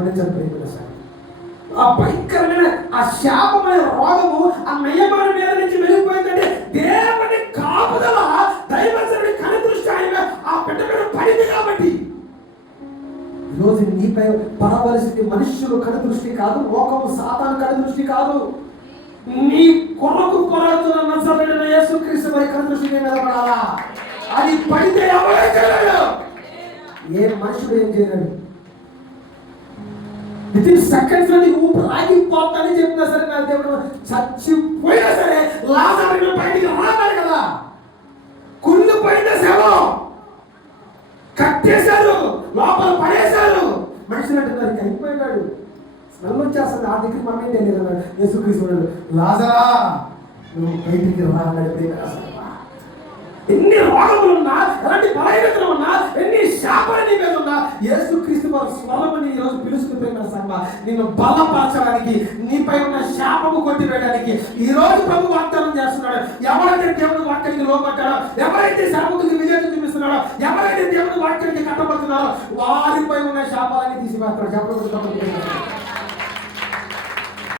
గమనించలేదు సార్. ఆ భయంకరమైన ఆ శాపమైన రోగము ఆ నయమాని మీద నుంచి వెళ్ళిపోయిందంటే దేవుని కాపుదల, దైవజనుడి కనుదృష్టి ఆయన ఆ బిడ్డ మీద పడింది. కాబట్టి ఈరోజు నీపై పడవలసింది మనుష్యులు కనుదృష్టి కాదు, లోకము సాతాను కనుదృష్టి కాదు. నీ కొరకు కొరడుతున్న నజరేయుడైన యేసుక్రీస్తు వారి కనుదృష్టి మీద పడాలా. అది పడితే ఎవరే చేయలేడు, ఏ మనుషుడు ఏం చేయలేడు. వితిన్ సెకండ్స్ లో నీకు ఊపిరి ఆగిపోతానని చెప్పినా సరే నా దేవుడు చచ్చిపోయినా సరే లాజరుని బయటికి రావాలి కదా. కుళ్ళు పోయిన శవం కట్టేశారు, లోపల పడేశారు. మనుషులు అంటున్నారు అయిపోయినాడు, స్మెల్ వచ్చేస్తుంది, ఆ దగ్గర మనం ఏం తెలియదు. యేసుక్రీస్తు లాజరా నువ్వు బయటికి రావాలి. ఎన్ని రోగములున్నా, ఎలాంటి బలహీనతలు ఉన్నా, ఎన్ని శాపాలు నీ మీద ఉన్నా యేసుక్రీస్తు వారి స్వరముని ఈరోజు పిలుస్తున్న సంఘ నిన్ను బలపరచడానికి, నీపై ఉన్న శాపము కొట్టివేయడానికి ఈరోజు ప్రభు వాగ్దానం చేస్తున్నాడు. ఎవరైతే దేవుడు వాక్యానికి లోపడ్డాడో, ఎవరైతే శాపకుడికి విజయం చూపిస్తున్నాడో, ఎవరైతే దేవుడు వాక్యానికి కట్టబడుతున్నారో వారిపై ఉన్న శాపాలని తీసివేస్తాడు. చెప్పడం